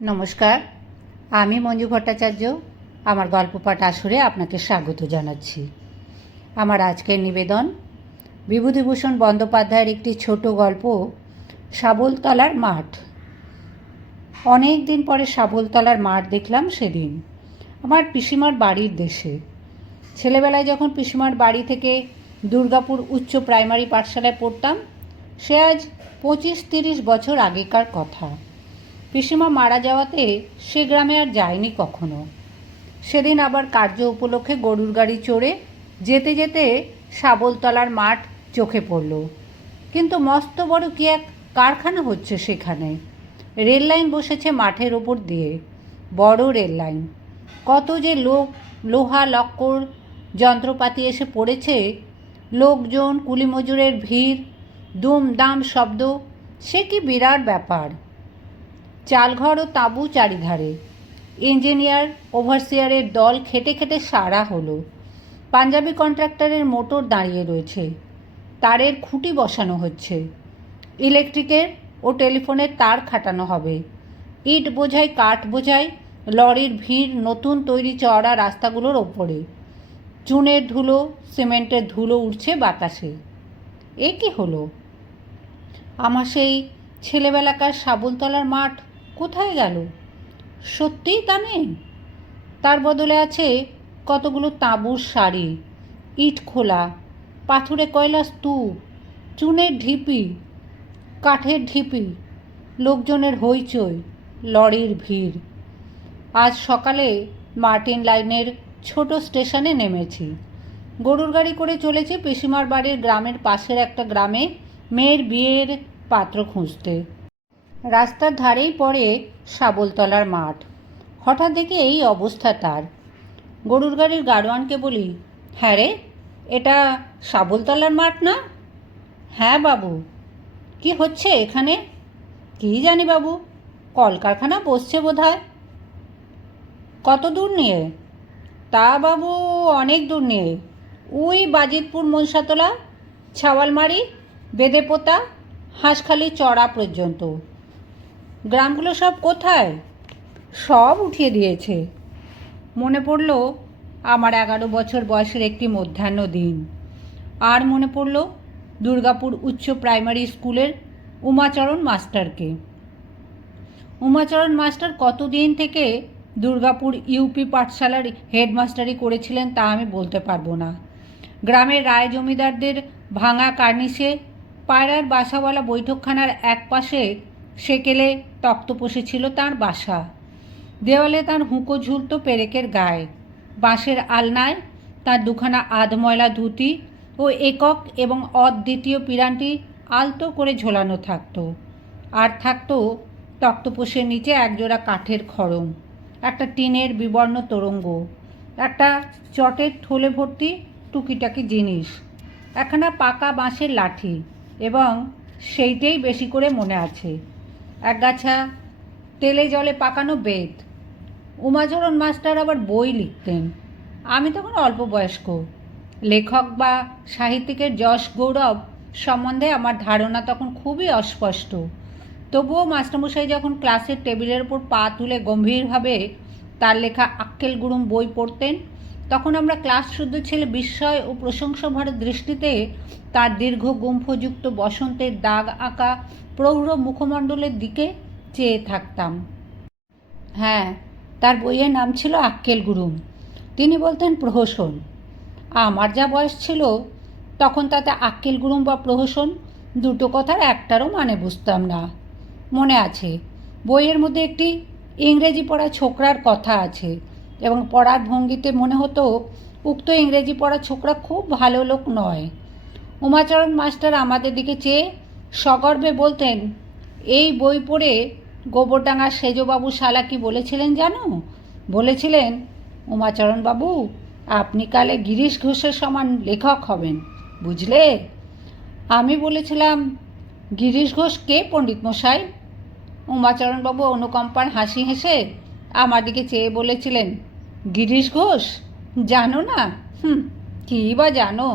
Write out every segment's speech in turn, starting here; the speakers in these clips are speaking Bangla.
নমস্কার, আমি মঞ্জু ভট্টাচার্য। আমার গল্প পাঠ আসরে আপনাকে স্বাগত জানাচ্ছি। আমার আজকের নিবেদন, বিভূতিভূষণ বন্দ্যোপাধ্যায়ের একটি ছোট গল্প, শাবলতলার মাঠ। অনেক দিন পরে শাবলতলার মাঠ দেখলাম সেদিন। আমার পিসিমার বাড়ির দেশে। ছেলেবেলায় যখন পিসিমার বাড়ি থেকে দুর্গাপুর উচ্চ প্রাইমারি পাঠশালায় পড়তাম, সে আজ পঁচিশ তিরিশ বছর আগেকার কথা। পিসিমা মারা যাওয়াতে সে গ্রামে আর যায়নি কখনো। সেদিন আবার কার্য উপলক্ষে গরুর গাড়ি চড়ে যেতে যেতে শাবলতলার মাঠ চোখে পড়ল। কিন্তু মস্ত বড় কি এক কারখানা হচ্ছে সেখানে। রেল লাইন বসেছে মাঠের ওপর দিয়ে, বড় রেল লাইন। কত যে লোক, লোহা, লক্কর, যন্ত্রপাতি এসে পড়েছে, লোকজন, কুলিমজুরের ভিড় দুম দাম শব্দ, সে কি বিরাট ব্যাপার? চালঘর ও তাঁবু চারিধারে। ইঞ্জিনিয়ার, ওভারসিয়ারের দল খেটে খেটে সারা হলো। পাঞ্জাবি কন্ট্রাক্টরের মোটর দাঁড়িয়ে রয়েছে। তারের খুঁটি বসানো হচ্ছে। ইলেকট্রিকের ও টেলিফোনের তার খাটানো হবে। ইট বোঝাই, কাঠ বোঝাই, লরির ভিড়, নতুন তৈরি চওড়া রাস্তাগুলোর ওপরে। চুনের ধুলো, সিমেন্টের ধুলো উঠছে বাতাসে। এ কি হলো? আমার সেই ছেলেবেলাকার সাবলতলার মাঠ কোথায় গেল? সত্যিই তা নেই তার বদলে আছে কতগুলো তাঁবুর শাড়ি, ইট খোলা, পাথুরে কয়লা স্তূপ, চুনের ঢিপি, কাঠের ঢিপি, লোকজনের হইচই, লরির ভিড়। আজ সকালে মার্টিন লাইনের ছোট স্টেশনে নেমেছি। গরুর গাড়ি করে চলেছি পিসিমার বাড়ির গ্রামের পাশের একটা গ্রামে মেয়ের বিয়ের পাত্র খুঁজতে। রাস্তার ধারেই পড়ে শাবলতলার মাঠ। হঠাৎ দেখে এই অবস্থা তার। গরুর গাড়ির গাড়োয়ানকে বলি হ্যাঁ রে, এটা শাবলতলার মাঠ না? হ্যাঁ বাবু। কি হচ্ছে এখানে? কি জানি বাবু, কলকারখানা বসছে বোধ হয় কত দূর নিয়ে? তা বাবু, অনেক দূর নিয়ে। ওই বাজিতপুর মনসাতলা, ছাওয়ালমারি, বেদেপোতা, হাঁসখালি চড়া পর্যন্ত। গ্রামগুলো সব কোথায়? সব উঠিয়ে দিয়েছে। মনে পড়ল, আমার এগারো বছর বয়সের একটি মধ্যাহ্ন দিন। আর মনে পড়ল, দুর্গাপুর উচ্চ প্রাইমারি স্কুলের উমাচরণ মাস্টারকে। উমাচরণ মাস্টার কতদিন থেকে দুর্গাপুর ইউপি পাঠশালার হেডমাস্টারি করেছিলেন তা আমি বলতে পারব না। গ্রামের রায় জমিদারদের ভাঙা কার্নিশে পায়রার বাসাওয়ালা বৈঠকখানার এক পাশে সেকেলে তক্তপোষে ছিল তার বাসা। দেওয়ালে তার হুঁকো ঝুলত পেরেকের গায়ে। বাঁশের আলনায় তার দুখানা আধময়লা ধুতি ও একক এবং অদ্বিতীয় পিরানটি আলতো করে ঝোলানো থাকতো। আর থাকতো তক্তপোষের নিচে একজোড়া কাঠের খড়ম, একটা টিনের বিবর্ণ তোরঙ্গ, একটা চটের থলে ভর্তি টুকিটাকি জিনিস, একখানা পাকা বাঁশের লাঠি এবং সেইটাই বেশি করে মনে আছে। এক গাছা তেলে জলে পাকানো বেদ। উমাচরণ মাস্টার আবার বই লিখতেন। আমি তখন অল্প বয়স্ক। লেখক বা সাহিত্যিকের যশ গৌরব সম্বন্ধে আমার ধারণা তখন খুবই অস্পষ্ট। তবুও মাস্টারমশাই যখন ক্লাসের টেবিলের উপর পা তুলে গম্ভীরভাবে তার লেখা আক্কেল গুরুম বই পড়তেন, তখন আমরা ক্লাস শুদ্ধ ছেলে বিস্ময় ও প্রশংসাভর দৃষ্টিতে তার দীর্ঘ গুম্ফযুক্ত বসন্তের দাগ আঁকা প্রৌঢ় মুখমণ্ডলের দিকে চেয়ে থাকতাম। হ্যাঁ তার বইয়ের নাম ছিল আক্কেল গুরুম তিনি বলতেন, প্রহসন। আমার যা বয়স ছিল, তখন তাতে আক্কেল গুরুম বা প্রহসন দুটো কথার একটারও মানে বুঝতাম না। মনে আছে, বইয়ের মধ্যে একটি ইংরেজি পড়া ছোকরার কথা আছে এবং পড়ার ভঙ্গিতে মনে হতো, উক্ত ইংরেজি পড়া ছোকরা খুব ভালো লোক নয়। উমাচরণ মাস্টার আমাদের দিকে চেয়ে সগর্বে বলতেন, এই বই পড়ে গোবরডাঙ্গার সেজবাবু শালা কি বলেছিলেন জানো? বলেছিলেন উমাচরণ বাবু আপনি কালে গিরিশ ঘোষের সমান লেখক হবেন, বুঝলে? আমি বলেছিলাম, গিরিশ ঘোষ কে পণ্ডিত মশাই? উমাচরণবাবু অনুকম্পার হাসি হেসে আমার দিকে চেয়ে বলেছিলেন, গিরিশ ঘোষ, জানো না? হুম, কী বা জানো?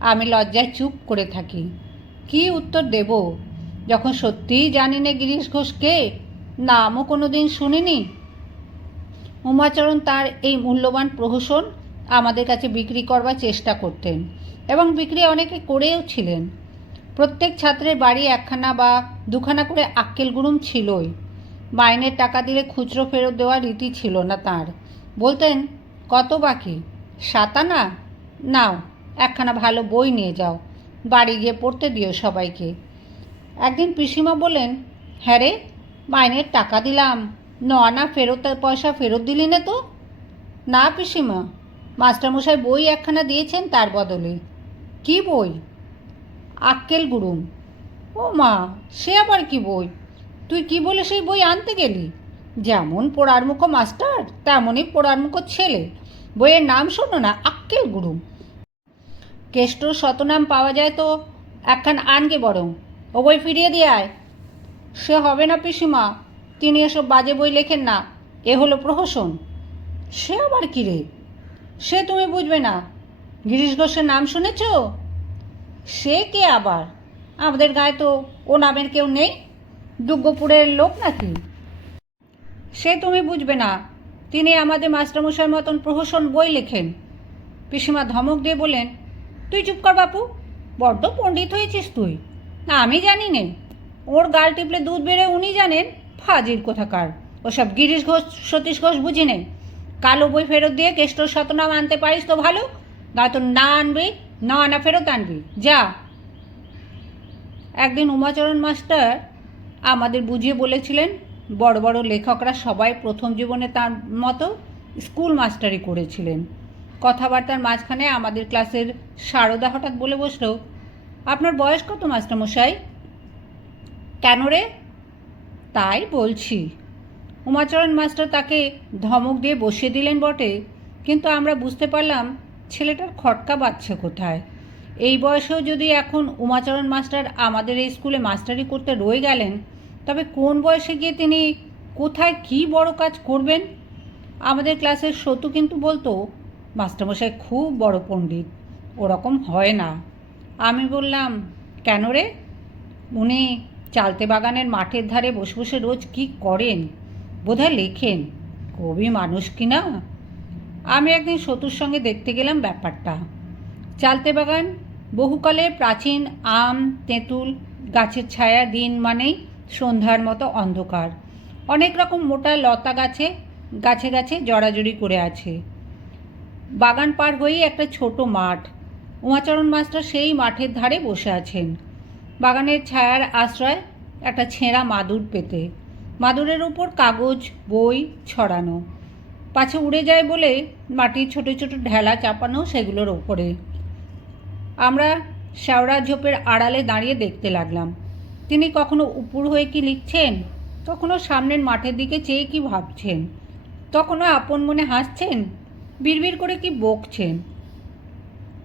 আমি লজ্জায় চুপ করে থাকি। কি উত্তর দেব? যখন সত্যিই জানি না গিরিশ ঘোষ কে নামও কোনো দিন শুনিনি। উমাচরণ তার এই মূল্যবান প্রহসন আমাদের কাছে বিক্রি করবার চেষ্টা করতেন এবং বিক্রি অনেকে করেও ছিলেন। প্রত্যেক ছাত্রের বাড়ি একখানা বা দুখানা করে আক্কেল গুরুম ছিলই। মাইনের টাকা দিলে খুচরো ফেরত দেওয়ার রীতি ছিল না তার। বলতেন, কত বাকি? সাতানা নাও, একখানা ভালো বই নিয়ে যাও। বাড়ি গিয়ে পড়তে দিও সবাইকে। একদিন পিসিমা বলেন হ্যাঁ রে, মাইনের টাকা দিলাম। ন আনা ফেরত, পয়সা ফেরত দিলি না তো? না পিসিমা, মাস্টারমশাই বই একখানা দিয়েছেন তার বদলে। কি বই? আক্কেল গুরুম। ও মা, সে আবার কি বই? তুই কি বলে সেই বই আনতে গেলি? যেমন পোড়ার মুখো মাস্টার, তেমনই পোড়ার মুখো ছেলে। বইয়ের নাম শোনো না, আক্কেল গুরুম। কেষ্টর শতনাম পাওয়া যায় তো? একখান আনগে বরং। ও বই ফিরিয়ে দিয়ে আয়। সে হবে না পিসিমা। তিনি এসব বাজে বই লেখেন না। এ হলো প্রহসন। সে আবার কি রে? সে তুমি বুঝবে না। গিরিশ ঘোষের নাম শুনেছ? সে কে আবার? আমাদের গায়ে তো ও নামের কেউ নেই। দুর্গপুরের লোক নাকি? সে তুমি বুঝবে না। তিনি আমাদের মাস্টারমশাইয়ের মতন প্রহসন বই লেখেন। পিসিমা ধমক দিয়ে বলেন তুই চুপ কর বাপু। বড্ড পণ্ডিত হয়েছিস তুই। না, আমি জানি নে। ওর গাল টিপলে দুধ বেড়ে উনি জানেন ফাজির কোথাকার। ওসব গিরিশ ঘোষ, সতীশ ঘোষ বুঝি নে। কালো বই ফেরত দিয়ে কেষ্টর শতনাম আনতে পারিস তো ভালো? গা তো না আনবি, না আনা ফেরত আনবি। যা। একদিন উমাচরণ মাস্টার আমাদের বুঝিয়ে বলেছিলেন, বড় বড় লেখকরা সবাই প্রথম জীবনে তার মতো স্কুল মাস্টারি করেছিলেন। কথাবার্তার মাঝখানে আমাদের ক্লাসের সারদা হঠাৎ বলে বসল, আপনার বয়স কত মাস্টারমশাই কেন রে? তাই বলছি। উমাচরণ মাস্টার তাকে ধমক দিয়ে বসিয়ে দিলেন বটে, কিন্তু আমরা বুঝতে পারলাম ছেলেটার খটকা বাচ্ছে কোথায়। এই বয়সেও যদি এখন উমাচরণ মাস্টার আমাদের এই স্কুলে মাস্টারি করতে রয়ে গেলেন, তবে কোন বয়সে গিয়ে তিনি কোথায় কি বড় কাজ করবেন? আমাদের ক্লাসের সতু কিন্তু বলতো মাস্টারমশাই খুব বড় পণ্ডিত, ওরকম হয় না। আমি বললাম, কেন রে? উনি চালতে বাগানের মাঠের ধারে বসে বসে রোজ কি করেন? বোধহয় লেখেন, কবি মানুষ কি না? আমি একদিন সতুর সঙ্গে দেখতে গেলাম ব্যাপারটা। চালতে বাগান বহুকালে প্রাচীন আম, তেঁতুল, গাছের ছায়া দিন মানেই সন্ধ্যার মতো অন্ধকার। অনেক রকম মোটা লতা গাছে গাছে গাছে জড়াজড়ি করে আছে। বাগান পার হয়েই একটা ছোট মাঠ। উমাচরণ মাস্টার সেই মাঠের ধারে বসে আছেন। বাগানের ছায়ার আশ্রয় একটা ছেঁড়া মাদুর পেতে। মাদুরের উপর কাগজ, বই ছড়ানো। পাছে উড়ে যায় বলে মাটির ছোট ছোট ঢেলা চাপানো সেগুলোর ওপরে। আমরা শ্যাওড়া ঝোপের আড়ালে দাঁড়িয়ে দেখতে লাগলাম। তিনি কখনো উপুর হয়ে কি লিখছেন? কখনো সামনের মাঠের দিকে চেয়ে কি ভাবছেন? তখনও আপন মনে হাসছেন? বিড়বিড় করে কি বকছেন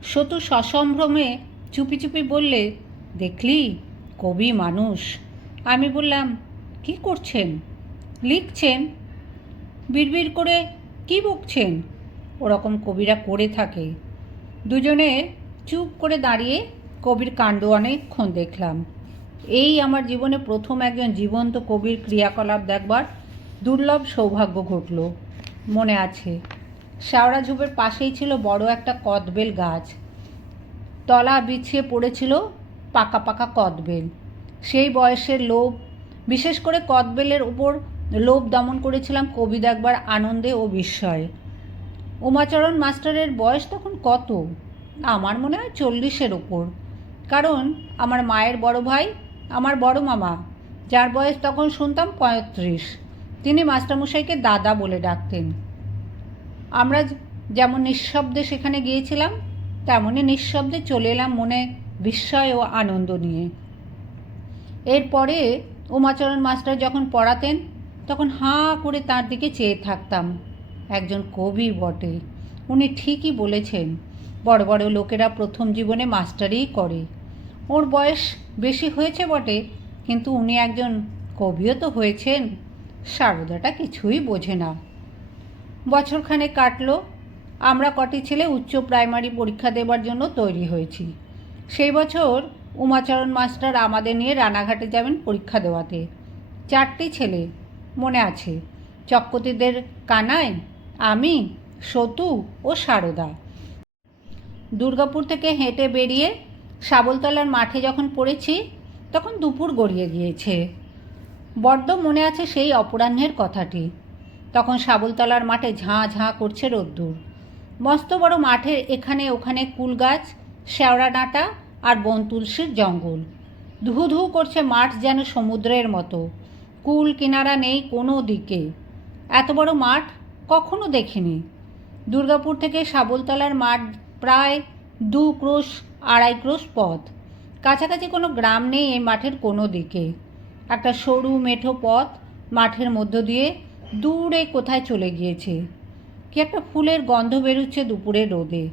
সতু সসম্ভ্রমে চুপি চুপি বললে, দেখলি, কবি মানুষ। আমি বললাম, কি করছেন? লিখছেন? বিড়বিড় করে, কি বকছেন? ওরকম কবিরা করে থাকে। দুজনে চুপ করে দাঁড়িয়ে কবির কাণ্ড অনেকক্ষণ দেখলাম। এই আমার জীবনে প্রথম একজন জীবন্ত কবির ক্রিয়াকলাপ দেখবার দুর্লভ সৌভাগ্য ঘটল। মনে আছে শ্যাওড়া ঝোপের পাশেই ছিল বড় একটা কদবেল গাছ। তলা বিছিয়ে পড়েছিল পাকা পাকা কদবেল। সেই বয়সের লোভ, বিশেষ করে কদবেলের উপর লোভ দমন করেছিলাম কবি দেখবার আনন্দে ও বিস্ময়ে। উমাচরণ মাস্টারের বয়স তখন কত? আমার মনে হয় চল্লিশের ওপর কারণ আমার মায়ের বড় ভাই আমার বড় মামা, যার বয়স তখন শুনতাম পঁয়ত্রিশ। তিনি মাস্টারমশাইকে দাদা বলে ডাকতেন। আমরা যেমন নিঃশব্দে সেখানে গিয়েছিলাম, তেমনই নিঃশব্দে চলে এলাম মনে বিস্ময় ও আনন্দ নিয়ে। এরপরে উমাচরণ মাস্টার যখন পড়াতেন, তখন হাঁ করে তার দিকে চেয়ে থাকতাম। একজন কবি বটে। উনি ঠিকই বলেছেন, বড় বড় লোকেরা প্রথম জীবনে মাস্টারিই করে। ওর বয়স বেশি হয়েছে বটে, কিন্তু উনি একজন কবিও তো হয়েছেন। সারদাটা কিছুই বোঝে না। বছরখানে কাটলো। আমরা কটি ছেলে উচ্চ প্রাইমারি পরীক্ষা দেবার জন্য তৈরি হয়েছি। সেই বছর উমাচরণ মাস্টার আমাদের নিয়ে রানাঘাটে যাবেন পরীক্ষা দেওয়াতে। চারটি ছেলে মনে আছে চক্রতীদের কানাই, আমি, সতু ও সারদা। দুর্গাপুর থেকে হেঁটে বেরিয়ে শাবলতলার মাঠে যখন পড়েছি, তখন দুপুর গড়িয়ে গিয়েছে। বড্ড মনে আছে সেই অপরাহ্নের কথাটি। তখন শাবলতলার মাঠে ঝাঁ ঝাঁ করছে রোদ্দুর। মস্ত বড় মাঠের এখানে ওখানে কুল গাছ শেওড়া ডাঁটা আর বন তুলসীর জঙ্গল। ধু ধু করছে মাঠ যেন সমুদ্রের মতো। কুল কিনারা নেই কোনো দিকে। এত বড় মাঠ কখনো দেখিনি। দুর্গাপুর থেকে শাবলতলার মাঠ প্রায় দু ক্রোশ, আড়াই ক্রোশ পথ। কাছাকাছি কোনো গ্রাম নেই এই মাঠের কোনো দিকে। একটা সরু, মেঠো পথ মাঠের মধ্য দিয়ে দূরে কোথায় চলে গিয়েছে? কি একটা ফুলের গন্ধ বেরোচ্ছে দুপুরের রোদে।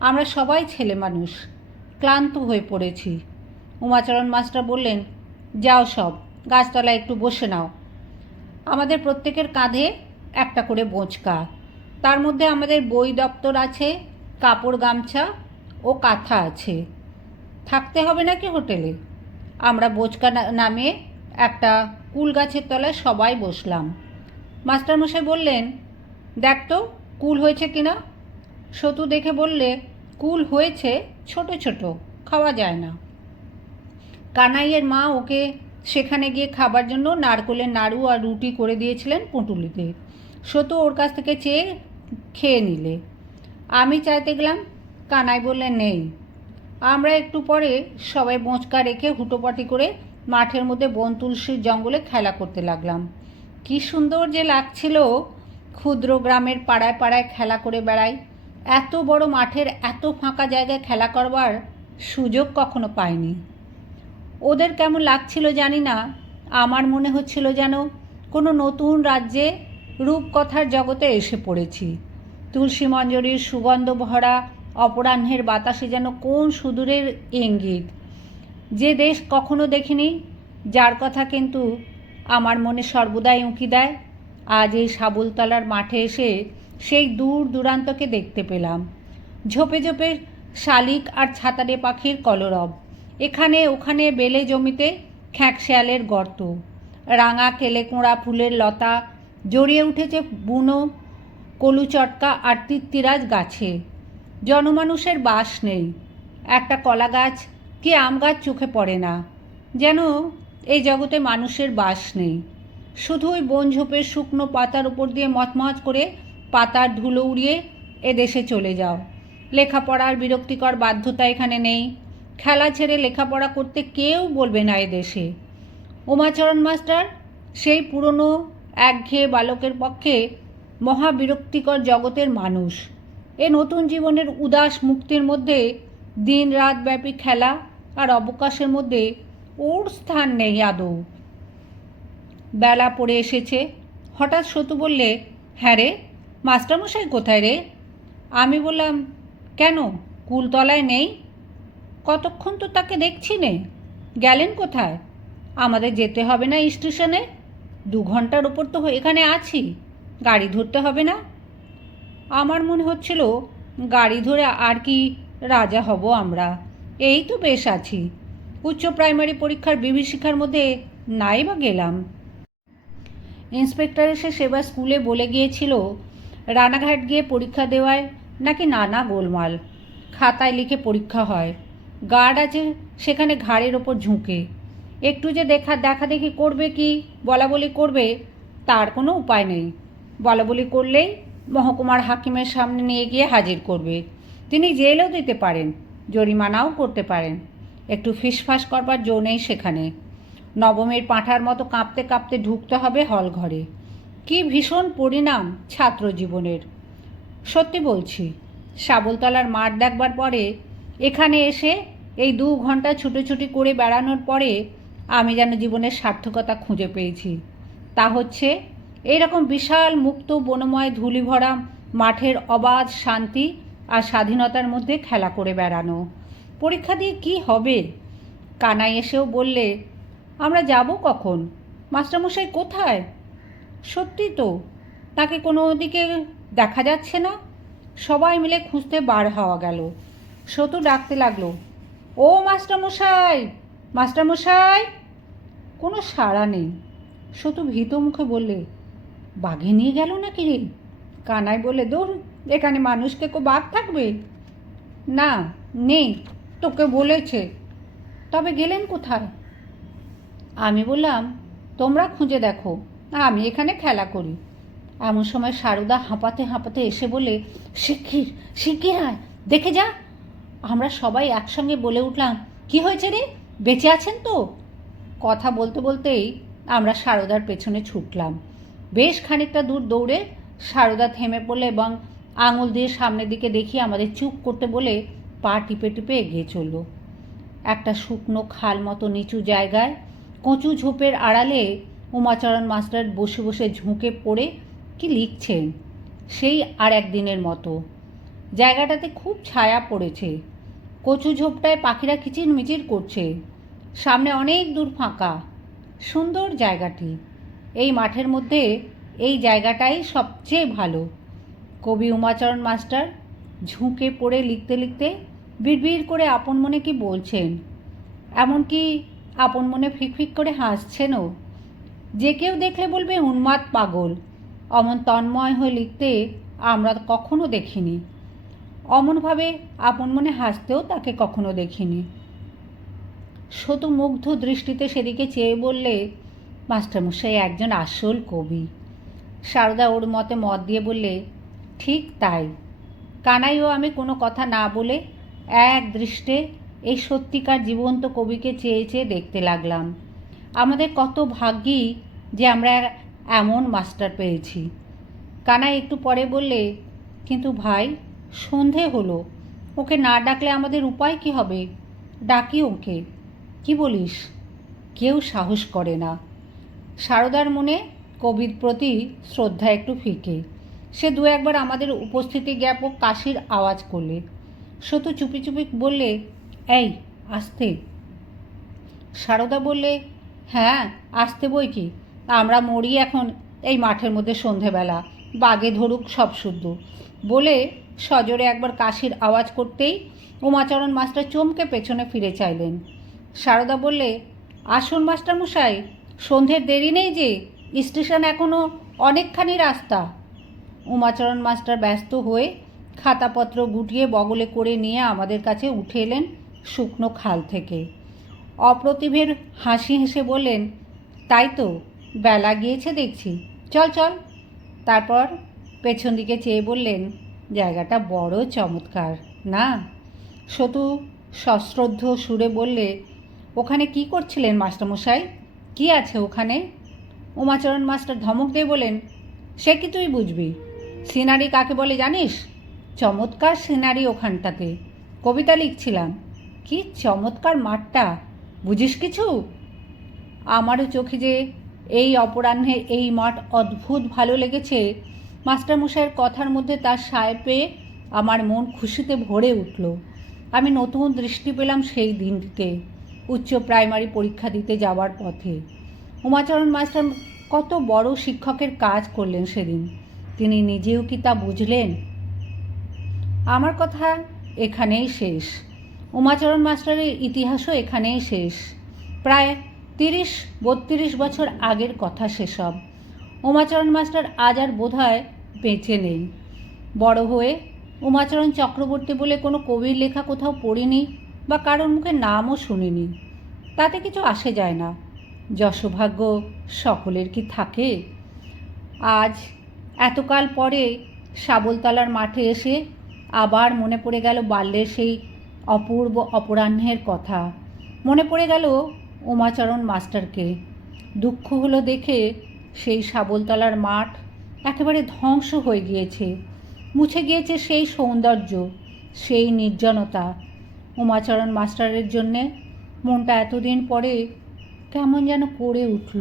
আমরা সবাই ছেলে মানুষ, ক্লান্ত হয়ে পড়েছি। উমাচরণ মাস্টার বললেন, যাও সব, গাছতলায় একটু বসে নাও। আমাদের প্রত্যেকের কাঁধে একটা করে বোঁচকা। তার মধ্যে আমাদের বই দপ্তর আছে, কাপড় গামছা ও কাঁথা আছে। থাকতে হবে নাকি হোটেলে? আমরা বোচকা নামে একটা কুল গাছের তলায় সবাই বসলাম। মাস্টারমশাই বললেন, দেখ তো, কুল হয়েছে কিনা? সতু দেখে বললে, কুল হয়েছে ছোট ছোট, খাওয়া যায় না। কানাইয়ের মা ওকে সেখানে গিয়ে খাবার জন্য নারকোলের নাড়ু আর রুটি করে দিয়েছিলেন পুঁটুলিতে। সতু ওর কাছ থেকে চেয়ে খেয়ে নিলে। আমি চাইতে গেলাম, কানাই বললেন, নেই। আমরা একটু পরে সবাই বোঁচকা রেখে হুটোপাটি করে মাঠের মধ্যে বন তুলসীর জঙ্গলে খেলা করতে লাগলাম। কি সুন্দর যে লাগছিল। ক্ষুদ্র গ্রামের পাড়ায় পাড়ায় খেলা করে বেড়াই। এত বড় মাঠের এত ফাঁকা জায়গায় খেলা করবার সুযোগ কখনো পাইনি। ওদের কেমন লাগছিল জানি না। আমার মনে হচ্ছিল যেন কোনো নতুন রাজ্যে রূপকথার জগতে এসে পড়েছি। তুলসী মঞ্জরির সুগন্ধ ভরা অপরাহ্নের বাতাসে যেন কোন সুদূরের ইঙ্গিত। যে দেশ কখনো দেখিনি, যার কথা কিন্তু আমার মনে সর্বদাই উঁকি দেয়। আজ এই সাবলতলার মাঠে এসে সেই দূর দূরান্তকে দেখতে পেলাম। ঝোপে ঝোপে শালিক আর ছাতারে পাখির কলরব। এখানে ওখানে বেলে জমিতে খ্যাঁকশেয়ালের গর্ত। রাঙা কেলেকোঁড়া ফুলের লতা, জড়িয়ে উঠেছে বুনো কলু চটকা আর তিত্তিরাজ গাছে। জনমানুষের বাস নেই। একটা কলা গাছ কি আম গাছ চোখে পড়ে না। যেন এই জগতে মানুষের বাস নেই। শুধুই বন ঝোপের শুকনো পাতার উপর দিয়ে মতমত করে পাতার ধুলো উড়িয়ে এ দেশে চলে যাও। লেখাপড়ার বিরক্তিকর বাধ্যতা এখানে নেই। খেলা ছেড়ে লেখাপড়া করতে কেউ বলবে না এ দেশে উমাচরণ মাস্টার, সেই পুরনো একঘেয়ে বালকের পক্ষে মহাবিরক্তিকর জগতের মানুষ। এ নতুন জীবনের উদাস মুক্তির মধ্যে দিন রাত ব্যাপী খেলা আর অবকাশের মধ্যে ওর স্থান নেই আদৌ। বেলা পড়ে এসেছে। হঠাৎ সতু বললে হ্যাঁ রে, মাস্টারমশাই কোথায় রে? আমি বললাম, কেন? কুলতলায় নেই। কতক্ষণ তো তাকে দেখছি নে। গেলেন কোথায়? আমাদের যেতে হবে না স্টেশনে। দু ঘণ্টার ওপর তো এখানে আছি। গাড়ি ধরতে হবে না? আমার মনে হচ্ছিল, গাড়ি ধরে আর কি রাজা হব আমরা। এই তো বেশ আছি। উচ্চ প্রাইমারি পরীক্ষার বিভীষিকার মধ্যে নাই বা গেলাম। ইন্সপেক্টর এসে সেবার স্কুলে বলে গিয়েছিল, রানাঘাট গিয়ে পরীক্ষা দেওয়ায় নাকি নানা গোলমাল। খাতায় লিখে পরীক্ষা হয়। গার্ড আছে সেখানে ঘাড়ের ওপর ঝুঁকে। একটু যে দেখা দেখা দেখি করবে কি বলা বলি করবে, তার কোনো উপায় নেই। বলা বলি করলেই মহকুমার হাকিমের সামনে নিয়ে গিয়ে হাজির করবে। তিনি জেলও দিতে পারেন, জরিমানাও করতে পারেন। একটু ফিসফাস করবার জো নেই সেখানে। নবমের পাঁঠার মতো কাঁপতে কাঁপতে ঢুকতে হবে হল ঘরে। কি ভীষণ পরিণাম ছাত্র জীবনের। সত্যি বলছি, শাবলতলার মাঠ দেখবার পরে, এখানে এসে এই দু ঘণ্টা ছুটোছুটি করে বেড়ানোর পরে আমি যেন জীবনের সার্থকতা খুঁজে পেয়েছি। তা হচ্ছে, এইরকম বিশাল মুক্ত বনময় ধুলিভরা মাঠের অবাধ শান্তি আর স্বাধীনতার মধ্যে খেলা করে বেড়ানো। পরীক্ষা দিয়ে কি হবে? কানাই এসেও বললে, আমরা যাব কখন? মাস্টারমশাই কোথায়? সত্যি তো, তাকে কোনো দিকে দেখা যাচ্ছে না। সবাই মিলে খুঁজতে বার হওয়া গেল। সতু ডাকতে লাগল, ও মাস্টারমশাই মাস্টারমশাই! কোনো সাড়া নেই। সতু ভীত মুখে বললে, বাঘে নিয়ে গেল নাকি রে? কানাই বলে দূর, এখানে মানুষকে কো বাঘ থাকবে? না, নেই। তোকে বলেছে। তবে গেলেন কোথায়? আমি বললাম, তোমরা খুঁজে দেখো, আমি এখানে খেলা করি। এমন সময় সারদা হাঁপাতে হাঁপাতে এসে বলে, শিগগির শিগগির আয়, দেখে যা। আমরা সবাই একসঙ্গে বলে উঠলাম, কি হয়েছে রে? বেঁচে আছেন তো? কথা বলতে বলতেই আমরা সারদার পেছনে ছুটলাম। বেশ খানিকটা দূর দৌড়ে সারদা থেমে পড়লে এবং আঙুল দিয়ে সামনের দিকে দেখিয়ে আমাদের চুপ করতে বলে পা টিপে টিপে এগিয়ে চলল। একটা শুকনো খাল মতো নিচু জায়গায় কচু ঝোপের আড়ালে উমাচরণ মাস্টার বসে বসে ঝুঁকে পড়ে কি লিখছেন, সেই আর একদিনের মতো। জায়গাটাতে খুব ছায়া পড়েছে। কচু ঝোপটায় পাখিরা কিচির মিচির করছে। সামনে অনেক দূর ফাঁকা। সুন্দর জায়গাটি। এই মাঠের মধ্যে এই জায়গাটাই সবচেয়ে ভালো। কবি উমাচরণ মাস্টার ঝুঁকে পড়ে লিখতে লিখতে বিড়বিড় করে আপন মনে কি বলছেন? এমনকি আপন মনে ফিকফিক করে হাসছেনও? যে কেউ দেখলে বলবে উন্মাদ পাগল। অমন তন্ময় হয়ে লিখতে আমরা কখনো দেখিনি। অমনভাবে আপন মনে হাসতেও তাকে কখনো দেখিনি। শতু মুগ্ধ দৃষ্টিতে সেদিকে চেয়ে বললে, মাস্টারমশাই, একজন আসল কবি। সারদা ওর মতে মত দিয়ে বললে, ঠিক তাই। কানাইও আমি কোনো কথা না বলে এক দৃষ্টে এই সত্যিকার জীবন্ত কবিকে চেয়ে চেয়ে দেখতে লাগলাম। আমাদের কত ভাগ্যি যে আমরা এমন মাস্টার পেয়েছি। কানাই একটু পরে বললে, কিন্তু ভাই, সন্ধে হলো। ওকে না ডাকলে আমাদের উপায় কি হবে? ডাকি ওকে। কি বলিস? কেউ সাহস করে না। সারদার মনে কবির প্রতি শ্রদ্ধা একটু ফিকে সে দু একবার আমাদের উপস্থিতি জ্ঞাপক কাশির আওয়াজ করলে। শতু চুপি চুপি বললে, এই, আসতে। সারদা বললে হ্যাঁ আসতে বই কি? আমরা মরি এখন এই মাঠের মধ্যে সন্ধেবেলা, বাগে ধরুক সব শুদ্ধ। বলে সজোরে একবার কাশির আওয়াজ করতেই উমাচরণ মাস্টার চমকে পেছনে ফিরে চাইলেন। সারদা বললে, আসুন মাস্টার মশাই সন্ধ্যের দেরি নেই যে, স্টেশন এখনও অনেকখানি রাস্তা। উমাচরণ মাস্টার ব্যস্ত হয়ে খাতাপত্র গুটিয়ে বগলে করে নিয়ে আমাদের কাছে উঠে এলেন শুকনো খাল থেকে। অপ্রতিভের হাসি হেসে বললেন, তাই তো, বেলা গিয়েছে দেখছি। চল চল। তারপর পেছন দিকে চেয়ে বললেন, জায়গাটা বড় চমৎকার, না? শতু সশ্রদ্ধ সুরে বললে, ওখানে কি করছিলেন মাস্টারমশাই? কি আছে ওখানে? উমাচরণ মাস্টার ধমক দিয়ে বলেন সে কি তুই বুঝবি? সিনারি কাকে বলে জানিস? চমৎকার সিনারি ওখানটাতে। কবিতা লিখছিলাম। কি চমৎকার মাঠটা, বুঝিস কিছু? আমারও চোখে যে এই অপরাহ্নে এই মাঠ অদ্ভুত ভালো লেগেছে, মাস্টারমশাইয়ের কথার মধ্যে তার সায় পেয়ে আমার মন খুশিতে ভরে উঠল। আমি নতুন দৃষ্টি পেলাম সেই দিনটিতে, উচ্চ প্রাইমারি পরীক্ষা দিতে যাওয়ার পথে। উমাচরণ মাস্টার কত বড় শিক্ষকের কাজ করলেন সেদিন। তিনি নিজেও কি তা বুঝলেন? আমার কথা এখানেই শেষ। উমাচরণ মাস্টারের ইতিহাসও এখানেই শেষ। প্রায় তিরিশ বত্রিশ বছর আগের কথা সেসব। উমাচরণ মাস্টার আজ আর বোধহয় বেঁচে নেই। বড় হয়ে উমাচরণ চক্রবর্তী বলে কোনো কবির লেখা কোথাও পড়িনি বা কারোর মুখে নামও শুনিনি। তাতে কিছু আসে যায় না। যশোভাগ্য সকলের কি থাকে? আজ এতকাল পরে শাবলতলার মাঠে এসে আবার মনে পড়ে গেল বাল্যের সেই অপূর্ব অপরাহ্নের কথা। মনে পড়ে গেল উমাচরণ মাস্টারকে। দুঃখ হলো দেখে সেই শাবলতলার মাঠ একেবারে ধ্বংস হয়ে গিয়েছে। মুছে গিয়েছে সেই সৌন্দর্য, সেই নির্জনতা। উমাচরণ মাস্টারের জন্যে মনটা এতদিন পরে কেমন যেন করে উঠল।